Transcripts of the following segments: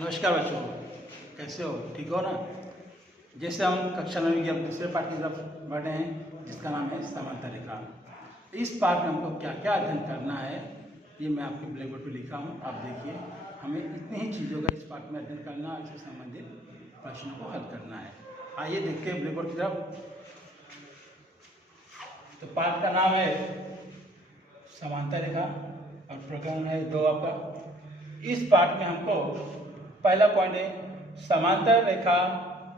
नमस्कार बच्चों, कैसे हो? ठीक हो ना? जैसे हम कक्षा 9 के दूसरे पाठ की तरफ बढ़ रहे हैं जिसका नाम है समांतर रेखा। इस पाठ में हमको क्या क्या अध्ययन करना है ये मैं आपके ब्लैक बोर्ड पर लिखा हूँ। आप देखिए, हमें इतनी ही चीज़ों का इस पाठ में अध्ययन करना है, इससे संबंधित प्रश्नों को हल करना है। आइए देखते हैं ब्लैक बोर्ड की तरफ। तो पाठ का नाम है समांतर रेखा और प्रकरण है 2 आपका। इस पाठ में हमको पहला पॉइंट है समांतर रेखा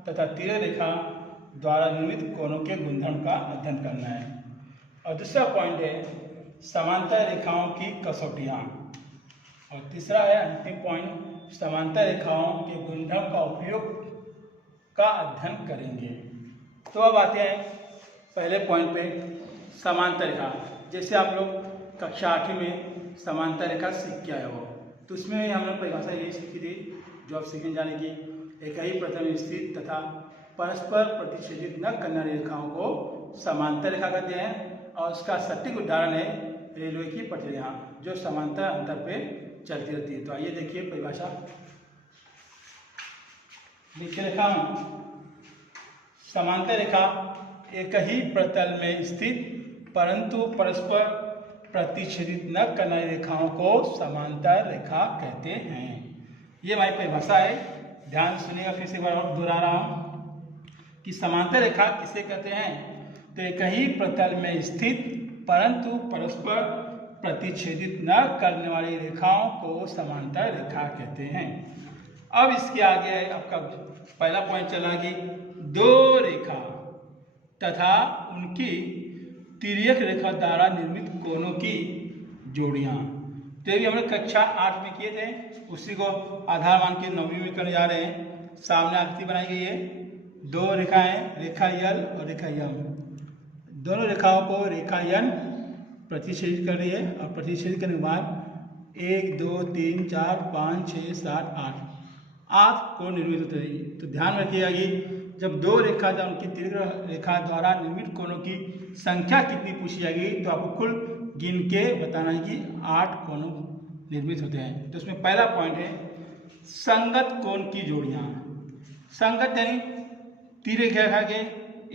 तथा तिर्यक रेखा द्वारा निर्मित कोणों के गुणधर्म का अध्ययन करना है, और दूसरा पॉइंट है समांतर रेखाओं की कसौटियाँ, और तीसरा है अंतिम पॉइंट समांतर रेखाओं के गुणधर्म का उपयोग का अध्ययन करेंगे। तो अब आते हैं पहले पॉइंट पे, समांतर रेखा। जैसे आप लोग कक्षा 8 में समांतर रेखा सीख के आए हो, तो उसमें हमने परिभाषा यही सीखी थी जो आप सीखने जाने की, एक ही प्रथम स्थित तथा परस्पर प्रतिच्छेदित न करने वाली रेखाओं को समांतर रेखा कहते हैं, और उसका सटीक उदाहरण है रेलवे की पटरियाँ जो समांतर अंतर पे चलती रहती है। तो आइए देखिए परिभाषा लिख के रखा हूँ। समांतर रेखा एक ही प्रतल में स्थित परंतु परस्पर प्रतिच्छेदित न करने वाली रेखाओं को समांतर रेखा कहते हैं। ये हमारी परिभाषा है, ध्यान सुनिएगा। फिर से एक बार और दोहरा रहा हूँ कि समांतर रेखा किसे कहते हैं, तो एक ही प्रतल में स्थित परंतु परस्पर प्रतिच्छेदित न करने वाली रेखाओं को समांतर रेखा कहते हैं। अब इसके आगे आपका पहला पॉइंट चला कि दो रेखा तथा उनकी तिर्यक रेखा द्वारा निर्मित कोणों की जोड़ियाँ। तो ये भी हमने कक्षा 8 में किए थे, उसी को आधार मान के 9वीं में करने जा रहे हैं। सामने आकृति बनाई गई है, दो रेखाएं, रेखा यल और रेखा यम। दोनों रेखाओं को रेखा यन प्रतिच्छेदित कर रही है, और प्रतिच्छेदित करने के बाद 1 2 3 4 5 6 7 8 कोण निर्मित होते हैं। तो ध्यान रखिएगा कि जब दो रेखा या उनकी तिर्यक रेखा द्वारा निर्मित कोणों की संख्या कितनी पूछी जाएगी, तो आपको कुल गिन के बताना है कि 8 कोण निर्मित होते हैं। तो उसमें पहला पॉइंट है संगत कोण की जोड़ियाँ। संगत यानी तिर्यक रेखा के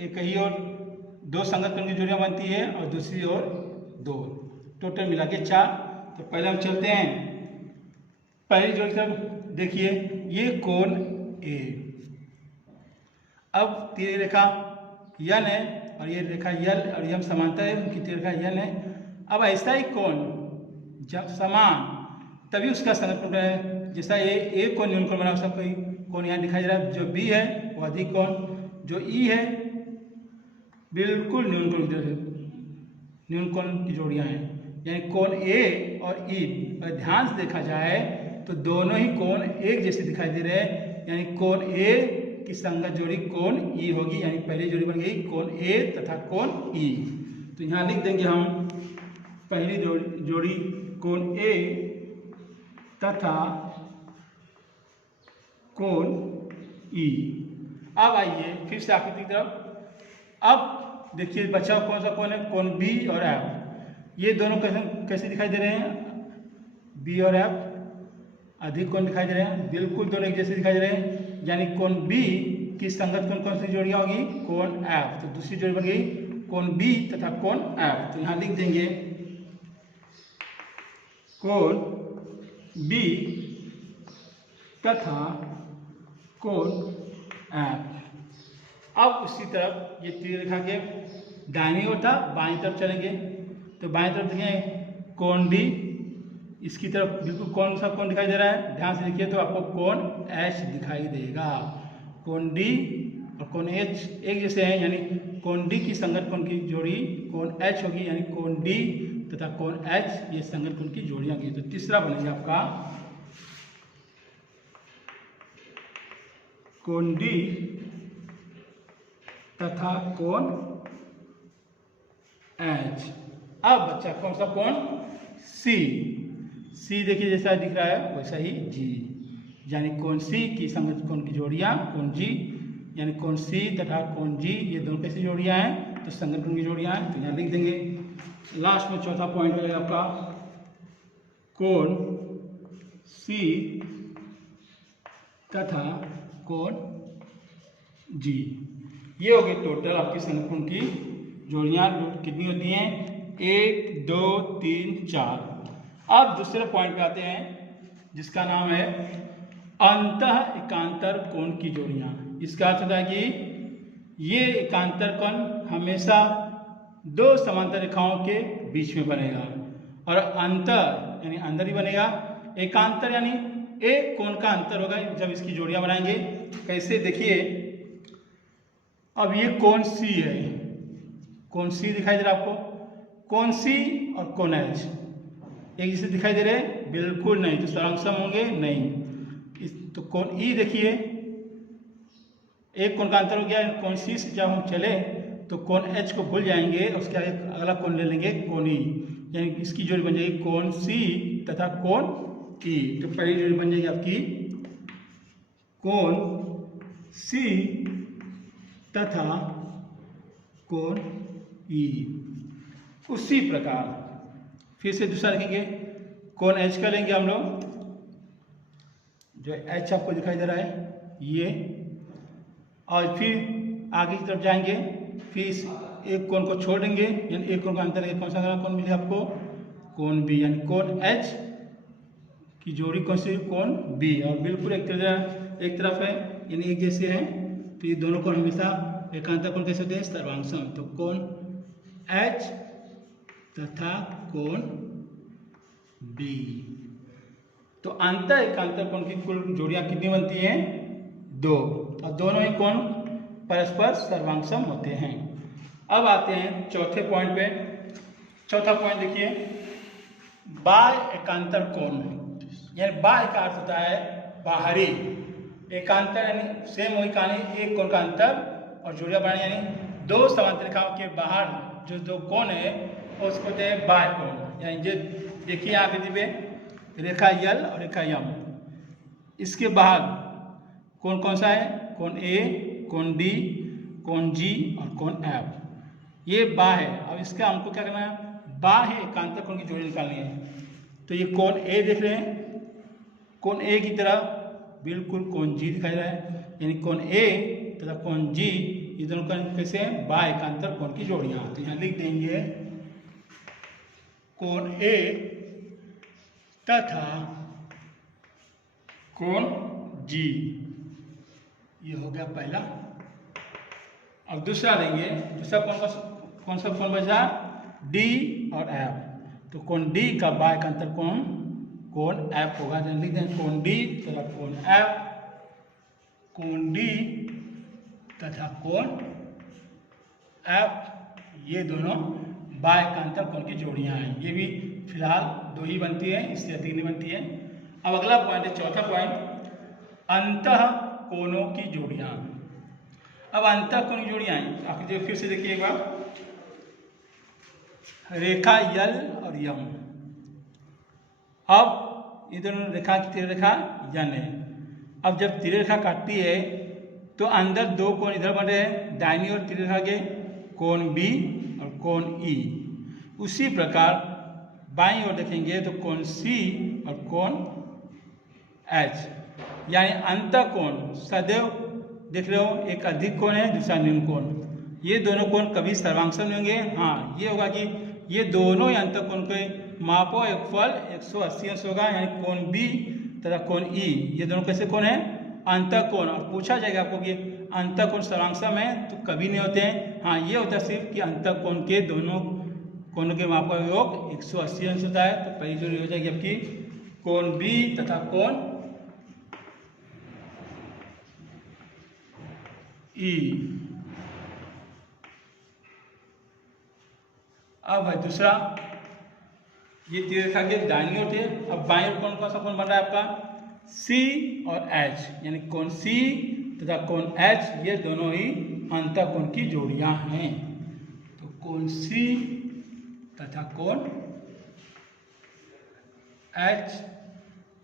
एक ही ओर दो संगत कोण की जोड़ियाँ बनती है और दूसरी ओर 2, टोटल मिला के 4। तो पहले हम चलते हैं पहली जोड़ी तरफ। देखिए, ये कोण ए, अब तिर्यक रेखा यन है और ये रेखा यल और यम समांतर है, उनकी तिर्यक रेखा यन है। अब ऐसा ही कोण जब समान तभी उसका संगत कोण है। जैसा ये एक कोण न्यून कोण बना, उसका कोई कोण यहाँ दिखाई दे रहा है, जो बी है वो अधिक कोण, जो ई है बिल्कुल न्यून कोण की जोड़ियाँ हैं, यानी कोण ए और ई। और ध्यान से देखा जाए तो दोनों ही कोण एक जैसे दिखाई दे रहे हैं, यानी कोण ए की संगत जोड़ी कोण ई होगी, यानी पहली जोड़ी बन गई कोण ए तथा कोण ई। तो यहाँ लिख देंगे हम पहली जोड़ी कोण ए तथा कोण ई। अब आइए फिर से आकृति की तरफ। अब देखिए बचा कौन सा कोण है, कोण बी और एफ। ये दोनों कैसे दिखाई दे रहे हैं, बी और एफ अधिक कोण दिखाई दे रहे हैं, बिल्कुल दोनों एक जैसे दिखाई दे रहे हैं, यानी कोण बी की संगत कोण कौन सी जोड़ियाँ होगी, कोण एफ। तो दूसरी जोड़ी बन गई कोण बी तथा कोण एफ। तो यहाँ लिख देंगे कोण बी तथा कोण एफ। अब उसी तरफ ये तिर्यक रेखा के दाहिनी ओर था, बाईं तरफ चलेंगे। तो बाईं तरफ देखें कोण डी, इसकी तरफ बिल्कुल कौन सा कोण दिखाई दे रहा है, ध्यान से देखिए तो आपको कोण एच दिखाई देगा। कोण डी और कोण एच एक जैसे हैं, यानी कोण डी की संगत कोण की जोड़ी कोण एच होगी, यानी कोण डी तथा कोण एच ये संगत कोण की जोड़ियाँ होगी। तो तीसरा बनेगा आपका कोण डी तथा कोण एच। अब बच्चा कौन सा कोण, सी। सी देखिए जैसा दिख रहा है वैसा ही जी, यानी कोण सी की संगत कोण की जोड़ियाँ कोण जी, यानी कोण सी तथा कोण जी ये दोनों कैसी जोड़ियाँ हैं, तो संगत कोण की जोड़ियाँ हैं। तो यहाँ लिख देंगे। लास्ट में चौथा पॉइंट हो जाएगा आपका कोण सी तथा कोण जी। ये हो गई टोटल आपकी शंकुकोण की जोड़ियाँ कितनी होती हैं, 1 2 3 4। अब दूसरे पॉइंट पे आते हैं जिसका नाम है अंतः एकांतर कोण की जोड़ियाँ। इसका अर्थ होता है कि ये एकांतर कोण हमेशा दो समांतर रेखाओं के बीच में बनेगा और अंतर यानी अंदर ही बनेगा, एकांतर यानी एक कोण का अंतर होगा जब इसकी जोड़ियां बनाएंगे। कैसे देखिए, अब ये कोण सी है, कोण सी दिखाई दे रहा है आपको, कोण सी और कोण एच एक जैसे दिखाई दे रहे हैं, बिल्कुल नहीं, तो सर्वांगसम होंगे नहीं। तो कोण ई देखिए, एक कोण का अंतर हो गया, कोण सी से जब हम चले तो कोण एच को भूल जाएंगे, उसके आगे अगला कोण ले लेंगे कोण ई, यानी इसकी जोड़ी बन जाएगी कोण सी तथा कोण ई। तो पहली जोड़ी बन जाएगी आपकी कोण सी तथा कोण ई। उसी प्रकार फिर से दूसरा लिखेंगे, कोण एच का लेंगे हम लोग, जो एच आपको दिखाई दे रहा है ये, और फिर आगे की तरफ जाएंगे, फिर एक कोण को छोड़ देंगे, यानी एक कोण का अंतर है, कौन सा कोण मिले आपको, कोण बी, यानी कोण एच की जोड़ी कौन सी, कोण बी, और बिल्कुल एक तरफ है, यानी एक जैसे हैं, तो ये दोनों कोण हमेशा एकांतर कोण कैसे होते हैं, सर्वांगसम। तो कोण एच तथा कोण बी। तो अंतर एकांतर कोण की कुल जोड़ियां कितनी बनती हैं, 2, और दोनों ही कोण परस्पर सर्वांगसम होते हैं। अब आते हैं चौथे पॉइंट पे। चौथा पॉइंट देखिए, बाह्य एकांतर कोण, यानी बाह्य का अर्थ होता है बाहरी, एकांतर यानी सेम वही कहानी, एक कोण का अंतर और जोड़ियां बनानी, यानी दो समांतर रेखाओं के बाहर जो दो कोण है उसको कहते हैं बाह्य कोण। यानी जो देखिए आकृति पे रेखा यल और रेखा यम, इसके बाहर कोण कौन सा है, कोण ए, कोण डी, कोण जी और कोण एफ, ये बाह्य है। अब इसका हमको क्या करना है, बाह्य एकांतर कोण की जोड़ी निकालनी है। तो ये कोण ए देख रहे हैं, कोण ए की तरफ बिल्कुल कोण जी दिखाई दे रहा है, यानी कोण ए तथा कोण जी, ये दोनों का कैसे हैं, बाह्य एकांतर कोण की जोड़ियां। तो यहाँ लिख देंगे कोण ए तथा कोण जी, ये हो गया पहला। अब दूसरा देंगे, दूसरा कौन सा कोण बचा, डी और एफ। तो कोण डी का बाह्य एकांतर कोण कोण एफ होगा, तो लिख दें कोण डी तथा कोण एफ, कोण डी तथा कोण एफ, ये दोनों बाह्य एकांतर कोण की जोड़ियां हैं। ये भी फिलहाल 2 ही बनती है, इससे अधिक नहीं बनती है। अब अगला पॉइंट है, चौथा पॉइंट, अंतः कोणों की जोड़ियां। अब अंतः कोण की जोड़ियां हैं, आप फिर से देखिए एक बार, रेखा यल और यम। अब ये दोनों रेखा की तीर रेखा यन है। अब जब तीर रेखा काटती है तो अंदर दो कोण इधर बन रहे हैं, दाहिनी ओर तीर रेखा के कोण बी और कोण ई। उसी प्रकार बाईं ओर देखेंगे तो कोण सी और कोण एच, यानी अंतः कोण सदैव देख रहे हो, एक अधिक कोण है, दूसरा न्यून कोण, ये दोनों कोण कभी सर्वांगसम नहीं होंगे। हाँ, ये होगा कि ये दोनों ही अंतः कोण के मापो एक फल 180 अंश होगा, यानी कोण बी तथा कोण ई, ये दोनों कैसे कोण है, अंतः कोण। और पूछा जाएगा आपको कि अंतः कोण सर्वांगसम है, तो कभी नहीं होते हैं। हाँ, ये होता है सिर्फ कि अंतः कोण के दोनों कोणों के माप का योग 180 अंश होता है। तो पहली जोड़ी हो जाएगी आपकी कोण बी तथा कोण ई। अब है दूसरा, ये तीर रेखा के दाहिनी ओर थे, अब बाईं ओर कौन सा कोण बन रहा है आपका, सी और एच, यानी कोण सी तथा कोण एच, ये दोनों ही अंतः कोण की जोड़ियां हैं। तो कोण सी तथा कोण एच,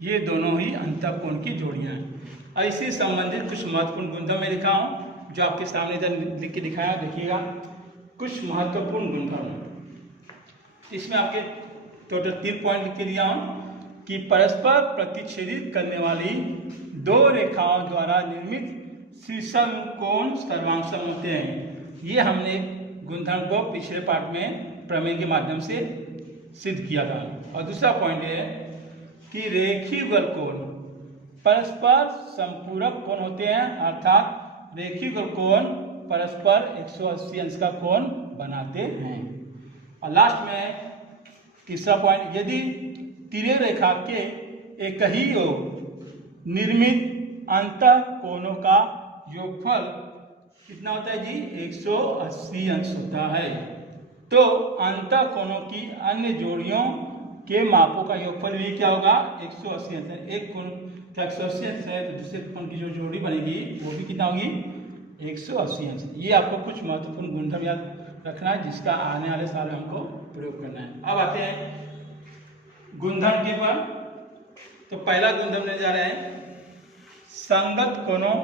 ये दोनों ही अंतः कोण की जोड़ियां हैं। ऐसे संबंधित कुछ महत्वपूर्ण गुणधर्म मैं लिखा हूं, जो आपके सामने इधर लिख के दिखाया, देखिएगा कुछ महत्वपूर्ण गुणधर्म। इसमें आपके टोटल 3 पॉइंट लिख के दिया हूं कि परस्पर प्रतिच्छेदित करने वाली दो रेखाओं द्वारा निर्मित शीर्षम कोण सर्वांगसम होते हैं। ये हमने गुणधर्म को पिछले पार्ट में प्रमेय के माध्यम से सिद्ध किया था। और दूसरा पॉइंट है कि रेखीय युगल कोण परस्पर संपूरक कोण होते हैं, अर्थात रेखीय युगल कोण परस्पर 180 अंश का कोण बनाते हैं। और लास्ट में तीसरा पॉइंट, यदि तिर्यक रेखा के एक ही ओर निर्मित अंतः कोणों का योगफल कितना होता है जी? 180 अंश होता है, तो अंतः कोणों की अन्य जोड़ियों के मापों का योगफल भी क्या होगा? 180 अंश है। एक कोण का 180 अंश है तो दूसरे कोण की जो जोड़ी बनेगी वो भी कितना होगी? 180 अंश। ये आपको कुछ महत्वपूर्ण गुणधर्म याद रखना है जिसका आने वाले साल में हमको प्रयोग करना है। अब आते हैं गुणधर्म के पर। तो पहला गुणधर्म ले जा रहे हैं संगत कोणों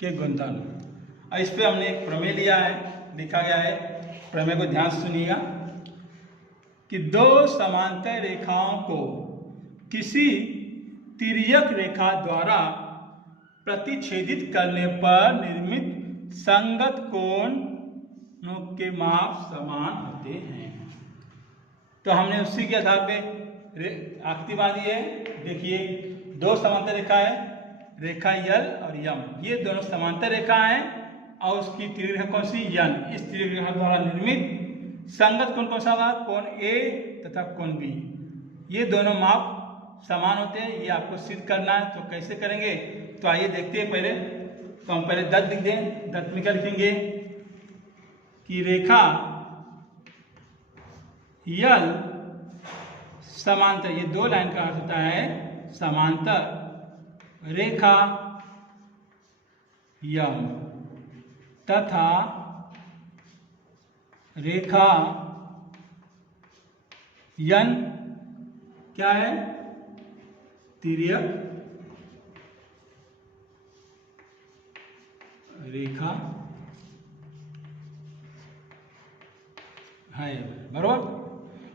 के गुणधर्म। और इस पे हमने एक प्रमेय लिया है, लिखा गया है। प्रमेय को ध्यान से सुनिएगा कि दो समांतर रेखाओं को किसी तिर्यक रेखा द्वारा प्रतिच्छेदित करने पर निर्मित संगत कोणों के माप समान होते हैं। तो हमने उसी के आधार पे आकृति बांधी है। देखिए, दो समांतर रेखा है, रेखा यल और यम, ये दोनों समांतर रेखा है और उसकी तिर्यक रेखा कौन सी? यन। इस तिर्यक रेखा द्वारा निर्मित संगत कोण कौन सा होगा? कोण ए तथा कोण बी। ये दोनों माप समान होते हैं, ये आपको सिद्ध करना है। तो कैसे करेंगे? तो आइए देखते हैं। पहले तो हम पहले दत्त लिख दें। दत्त में क्या लिखेंगे कि रेखा यल समांतर, ये दो लाइन का अर्थ होता है समांतर रेखा यम तथा रेखा यन क्या है? तिर्यक रेखा है, बराबर।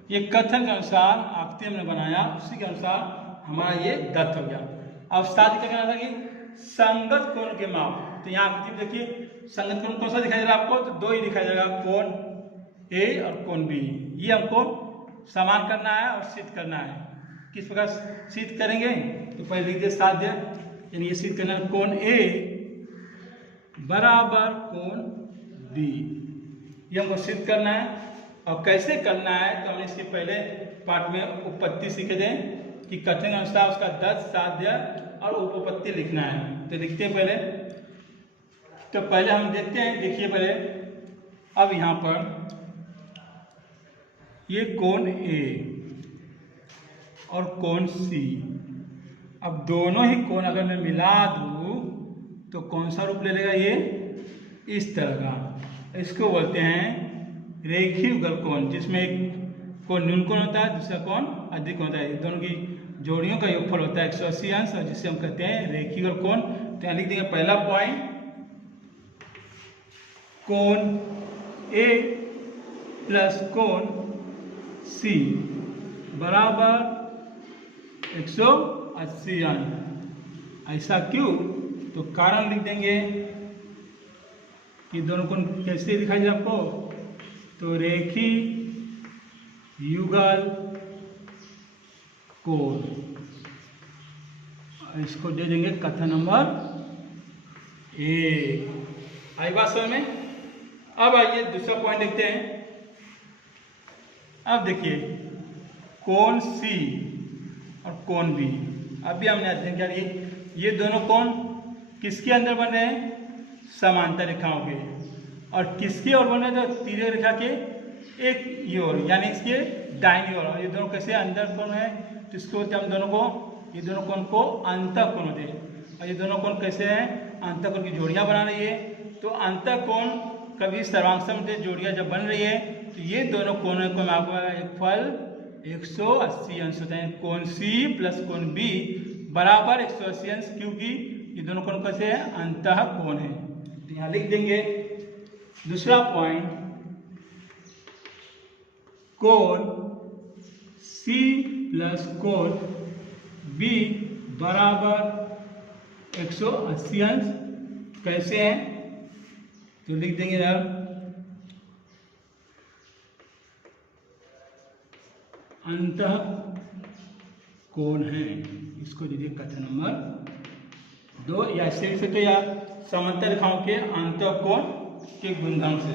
ये कथन के अनुसार आकृति हमने बनाया, उसी के अनुसार हमारा ये दत्त हो गया। अब साथ क्या कहना था कि संगत कोण के माप। तो यहाँ आकृति देखिए, संगत कोण कौन सा दिखाई दे रहा है आपको? तो दो ही दिखाई देगा, कोण ए और कोण बी। ये हमको समान करना है और सिद्ध करना है। किस प्रकार सिद्ध करेंगे? तो पहले लिख दे साध्य, यानी ये सिद्ध करना है कोण ए बराबर कोण बी, ये हमको सिद्ध करना है। और कैसे करना है? तो हमने इसके पहले पाठ में उपपत्ति सीखे थे कि कथन अनुसार उसका दत्त, साध्य और उपपत्ति लिखना है। तो लिखते हैं पहले। तो पहले हम देखते हैं, देखिए पहले। अब यहाँ पर ये कोण ए और कोण सी, अब दोनों ही कोण अगर मैं मिला दूँ तो कौन सा रूप ले लेगा? ये इस तरह का। इसको बोलते हैं रेखीय युगल कोण, जिसमें एक कोण न्यून कोण होता है, दूसरा कोण अधिक होता है। दोनों की जोड़ियों का योगफल होता है 180 अंश, और जिसे हम कहते हैं रेखीय युगल कोण। तो यहाँ लिख देंगे पहला पॉइंट, कोण ए प्लस कोण सी बराबर 180 अंश। ऐसा क्यों? तो कारण लिख देंगे कि दोनों कोण कैसे दिखाई दे आपको? तो रेखीय युगल कोण, इसको दे देंगे कथन नंबर 1। आई बात समझ में? अब आइए दूसरा पॉइंट देखते हैं। अब देखिए, कोण सी और कोण बी, अभी हमने अध्ययन किया ये दोनों कोण किसके अंदर बन रहे हैं? समांतर रेखाओं के। और किसके ओर बन रहे हैं? तो तिर्यक रेखा के एक ओर, यानी इसके दाहिनी ओर। ये दोनों कैसे अंदर कोण है? तो इसको हम दोनों को, ये दोनों कोण को अंतः कोण होते हैं। और ये दोनों कोण कैसे हैं? अंतः कोण की जोड़ियां बना रही है। तो अंतः कोण कभी सर्वांगसम से जोड़ियां जब बन रही है तो ये दोनों कोणों को आपको एक फल 180 अंश होता है। कोण सी प्लस कोण बी बराबर 180 अंश, क्योंकि ये दोनों कोण कैसे हैं? अंतः कोण है। तो यहाँ लिख देंगे दूसरा पॉइंट, कोण सी प्लस कोण बी बराबर 180 अंश कैसे हैं, तो लिख देंगे यार अंतः कोण है। इसको दीजिए कथन नंबर 2, या ऐसे लिख सकते या समांतर रेखाओं के अंतः कोण के गुणधर्म से।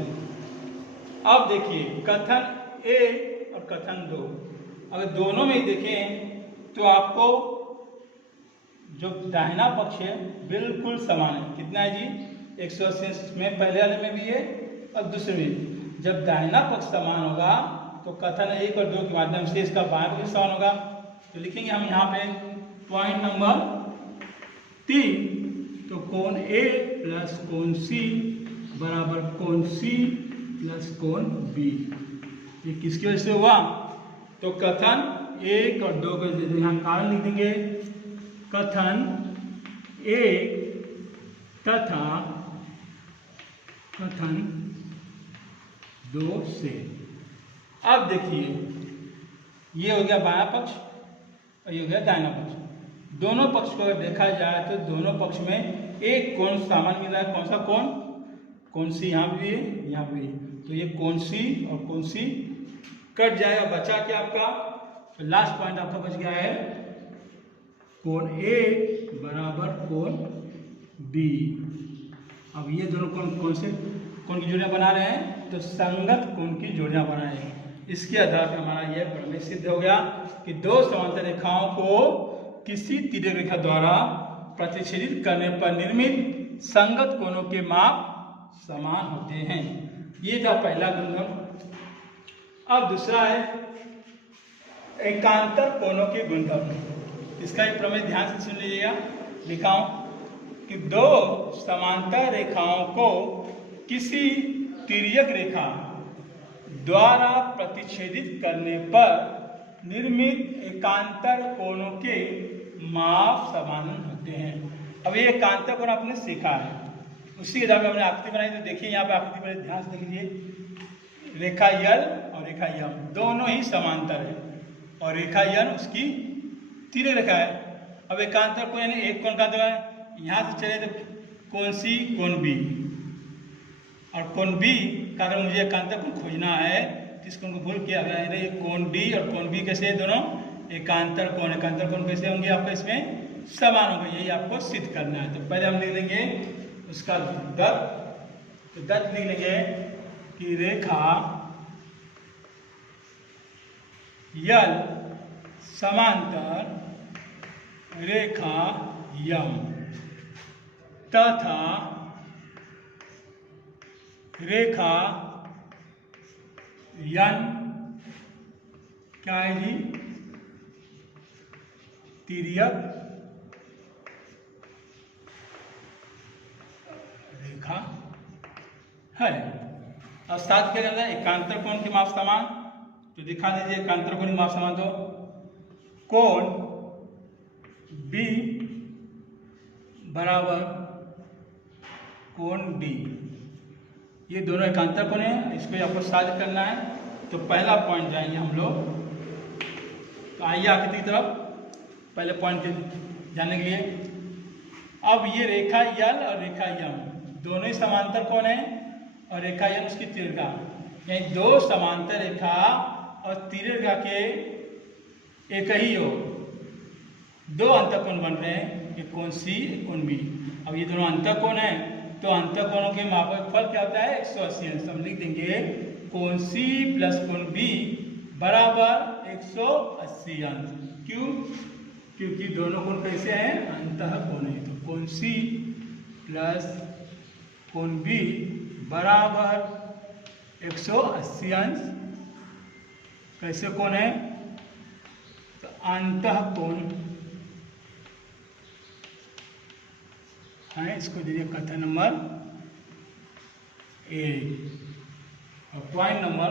अब देखिए कथन ए और कथन 2, अगर दोनों में ही देखें तो आपको जो दाहिना पक्ष है बिल्कुल समान है। कितना है जी 180 में, पहले वाले में भी है और दूसरे में। जब दाहिना पक्ष समान होगा तो कथन 1 और 2 के माध्यम से इसका बायां पक्ष समान होगा। तो लिखेंगे हम यहाँ पे पॉइंट नंबर 3, तो कोण ए प्लस कोण सी बराबर कोण सी प्लस कोण बी। ये किसकी वजह से हुआ, तो कथन 1 और 2 के यहाँ कारण लिख देंगे, कथन 1 तथा कथन 2 से। अब देखिए ये हो गया बायां पक्ष और ये हो गया दाहिना पक्ष। दोनों पक्ष को अगर देखा जाए तो दोनों पक्ष में एक कोण समान मिल रहा है। कौन सा कोण, कोण सी यहाँ भी है यहाँ भी है, तो ये कोण सी और कोण सी कट जाएगा, बचा क्या आपका, तो लास्ट पॉइंट आपका बच गया है कोण ए बराबर कोण बी। अब ये दोनों कोण कौन से कोण की जोड़ियां बना रहे हैं, तो संगत कोण की जोड़ियां बना रहे हैं। इसके आधार पर हमारा यह प्रमेय सिद्ध हो गया कि दो समांतर रेखाओं को किसी तिर्यक रेखा द्वारा प्रतिच्छेदित करने पर निर्मित संगत कोणों के माप समान होते हैं। ये था पहला गुणधर्म। अब दूसरा है एकांतर कोणों के गुणधर्म। इसका एक प्रमेय ध्यान से सुन लीजिएगा, लिखा हूं कि दो समांतर रेखाओं को किसी तिर्यक रेखा द्वारा प्रतिच्छेदित करने पर निर्मित एकांतर कोणों के माप समान होते हैं। अब ये एकांतर कोण आपने सीखा है, उसी के आधार पर हमने आकृति बनाई। तो देखिए यहाँ पे आकृति पर ध्यान से देख लीजिए, रेखा यल और रेखा यम दोनों ही समांतर है और रेखा यन उसकी तिर्यक रेखा है। अब एकांतर कोण यानी एक कोण का है, यहाँ से चले तो कोण सी कोण बी, और कोण बी का अगर मुझे एकांतर कोण खोजना है तो इस कोण को भूल के अगर ये कोण डी और कोण बी कैसे दोनों एकांतर कोण कैसे होंगे आपको इसमें समान होंगे, यही आपको सिद्ध करना है। तो पहले हम लिख लेंगे उसका दत्त, तो दत्त लिख लेंगे कि रेखा यल समांतर रेखा यम तथा रेखा यन क्या है जी तिर्यक रेखा है। और साथ क्या करना है एकांतर कोण के माप समान, तो दिखा दीजिए एकांतर कोण के माप समान। तो कोण बी बराबर कोण डी, ये दोनों एकांतर कोण है, इसको आपको साध्य करना है। तो पहला पॉइंट जाएंगे हम लोग, तो आइए आकृति की तरफ पहले पॉइंट के जाने के लिए। अब ये रेखा यल और रेखा यम दोनों ही समांतर कोण है और रेखा यम उसकी तिर्यक रेखा, यानी दो समांतर रेखा और तिर्यक रेखा के एक ही हो दो अंतःकोण बन रहे हैं, एक कोण सी एक कोण बी। अब ये दोनों अंतःकोण है तो अंतःकोणों के मापफल क्या होता है 180 अंश। हम लिख देंगे कोण सी प्लस कोण बी बराबर 180 अंश। क्यों, क्योंकि दोनों कोण कैसे हैं अंतःकोण है। तो कोण सी प्लस कोण बी बराबर 180 अंश कैसे कोण है, तो अंतःकोण है। इसको दीजिए कथन नंबर 1 और पॉइंट नंबर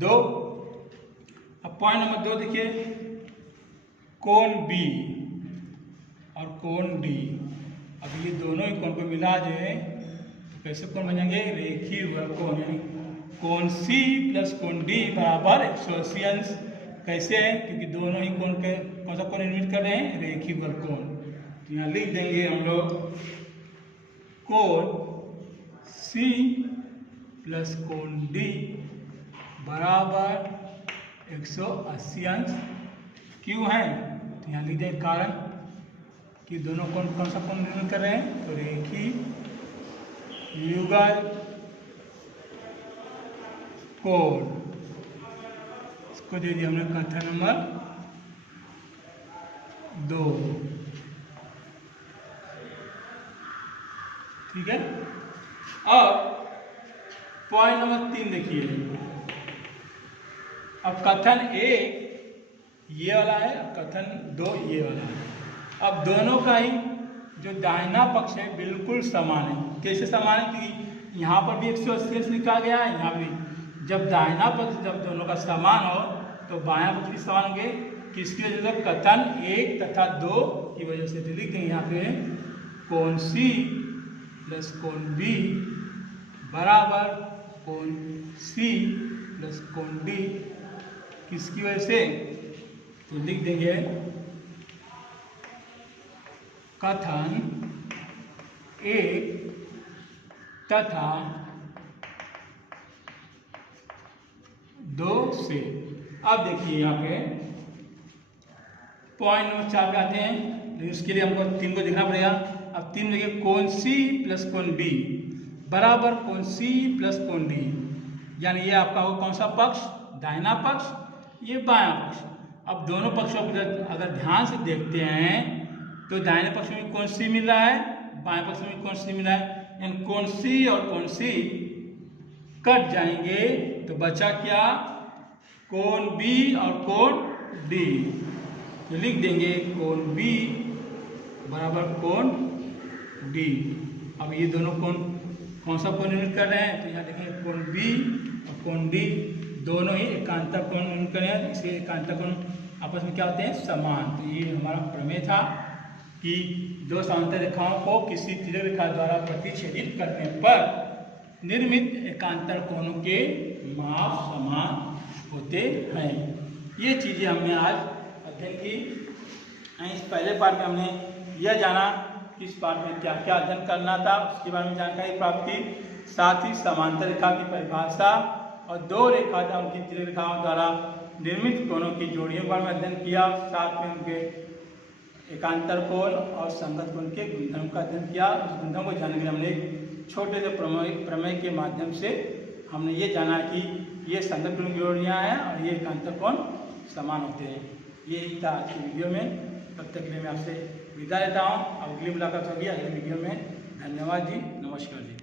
2। अब पॉइंट नंबर 2 देखिए, कोण बी और कोण डी। अब ये दोनों ही कोण को मिला जाए तो कैसे कोण बन जाएंगे रेखीय वर्गकोण, यानी कोण सी प्लस कोण डी बराबर 180 अंश कैसे है, क्योंकि दोनों ही कोण के कौन सा कोण निर्मित कर रहे हैं, रेखीय युगल कोण। तो यहाँ लिख देंगे हम लोग कोण C प्लस कोण D बराबर 180 अंश क्यों है। तो यहाँ लिख देंगे कारण कि दोनों कोण कौन सा कोण निर्मित कर रहे हैं, तो रेखीय युगल कोण। इसको दे दिया हमने कथन नंबर 2। ठीक है। अब पॉइंट नंबर 3 देखिए। अब कथन 1 ये वाला है, कथन 2 ये वाला है। अब दोनों का ही जो दाहिना पक्ष है बिल्कुल समान है। कैसे समान है, क्योंकि यहाँ पर भी 180 लिखा गया है, यहाँ भी। जब दाहिना पक्ष जब दोनों का समान हो तो बायां पक्ष भी समान होंगे। किसकी वजह से, कथन 1 तथा 2 की वजह से। तो लिख देंगे यहाँ पे कोण C प्लस कोण B बराबर कोण C प्लस कोण D किसकी वजह से, तो लिख देंगे कथन 1 तथा 2 से। अब देखिए यहाँ पे पॉइंट नंबर 4 पे आते हैं, लेकिन उसके लिए हमको 3 को देखना पड़ेगा। अब 3 देखिए कोण C प्लस कोण B बराबर कोण C प्लस कोण D, यानी ये आपका हो कौन सा पक्ष, दाहिना पक्ष, ये बायां पक्ष। अब दोनों पक्षों को अगर ध्यान से देखते हैं तो दाहिने पक्ष में कोण C मिल रहा है, बाएं पक्ष में कोण C मिल रहा है, यानी कोण C और कोण C कट जाएंगे तो बचा क्या, कोण B और कोण D। तो लिख देंगे कोण B बराबर कोण D। अब ये दोनों कोण कौन सा कोण निर्मित कर रहे हैं, तो यहाँ देखेंगे कोण B और कोण D दोनों ही एकांतर कोण निर्मित कर रहे हैं। इसलिए एकांतर कोण आपस में क्या होते हैं, समान। तो ये हमारा प्रमेय था कि दो समांतर रेखाओं को किसी तिर्यक रेखा द्वारा प्रतिच्छेदित करने पर निर्मित एकांतर कोणों के माप समान होते हैं। ये चीज़ें हमने आज अध्ययन की। इस पहले पार्ट में हमने यह जाना कि इस पार्ट में क्या क्या अध्ययन करना था, उसके बारे में जानकारी प्राप्त की। साथ ही समांतर रेखा की परिभाषा और दो रेखा उनकी तिर्यक रेखाओं द्वारा निर्मित कोणों की जोड़ियों के बारे में अध्ययन किया। साथ में उनके एकांतर कोण और संगत कोण के गुणधर्म का अध्ययन किया। उस गुणधर्म को जानने के लिए हमने छोटे से प्रमेय के माध्यम से हमने ये जाना कि ये संगत कोण की जोड़ियाँ हैं और ये एकांतर कोण समान होते हैं। ये था आज की वीडियो में। तब तक के लिए मैं आपसे विदा लेता हूँ। अब अगली मुलाकात होगी अगली वीडियो में। धन्यवाद जी, नमस्कार जी।